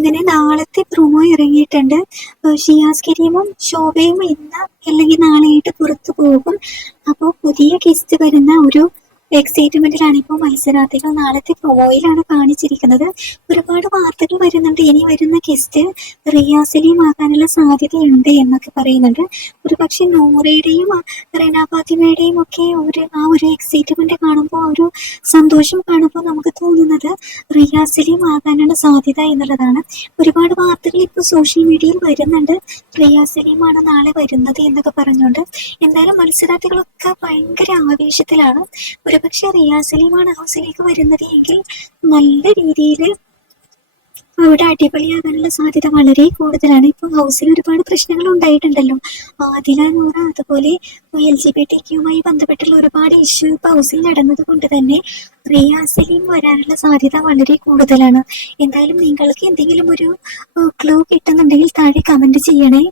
അങ്ങനെ നാളത്തെ പ്രൊമോ ഇറങ്ങിയിട്ടുണ്ട്. ഷിയാസ് കരീമും ശോഭയും ഇന്ന് അല്ലെങ്കിൽ നാളെയായിട്ട് പുറത്തു പോകും. അപ്പോൾ പുതിയ ഗസ്റ്റ് വരുന്ന ഒരു എക്സൈറ്റ്മെന്റിലാണ് ഇപ്പോൾ മത്സരാർത്ഥികൾ നാളത്തെ പ്രൊമോയിലാണ് കാണിച്ചിരിക്കുന്നത്. ഒരുപാട് വാർത്തകൾ വരുന്നുണ്ട്. ഇനി വരുന്ന ഗസ്റ്റ് റിയാസലിയും ആകാനുള്ള സാധ്യതയുണ്ട് എന്നൊക്കെ പറയുന്നുണ്ട്. ഒരു പക്ഷെ നൂറയുടെയും റെന ഒക്കെ ഒരു ആ ഒരു എക്സൈറ്റ്മെന്റ് കാണുമ്പോൾ ഒരു സന്തോഷം കാണുമ്പോൾ നമുക്ക് തോന്നുന്നത് റിയാസലിയും ആകാനാണ് സാധ്യത എന്നുള്ളതാണ്. ഒരുപാട് വാർത്തകൾ ഇപ്പോൾ സോഷ്യൽ മീഡിയയിൽ വരുന്നുണ്ട്. റിയാസലിയുമാണ് നാളെ വരുന്നത് എന്നൊക്കെ പറഞ്ഞുകൊണ്ട് എന്തായാലും മത്സരാർത്ഥികളൊക്കെ ഭയങ്കര ആവേശത്തിലാണ്. ഒരുപക്ഷെ റിയാസലിയുമാണ് ഹൗസിലേക്ക് വരുന്നത് എങ്കിൽ നല്ല രീതിയിൽ അവിടെ അടിപൊളിയാകാനുള്ള സാധ്യത വളരെ കൂടുതലാണ്. ഇപ്പൊ ഹൗസിൽ ഒരുപാട് പ്രശ്നങ്ങൾ ഉണ്ടായിട്ടുണ്ടല്ലോ. ആദില നൂറ അതുപോലെ എൽ ജി ബി ടി ക്യുമായി ബന്ധപ്പെട്ടുള്ള ഒരുപാട് ഇഷ്യൂ ഇപ്പൊ ഹൗസിൽ നടന്നത് കൊണ്ട് തന്നെ റിയാസിലും വരാനുള്ള സാധ്യത വളരെ കൂടുതലാണ്. എന്തായാലും നിങ്ങൾക്ക് എന്തെങ്കിലും ഒരു ക്ലൂ കിട്ടുന്നുണ്ടെങ്കിൽ താഴെ കമന്റ് ചെയ്യണേ.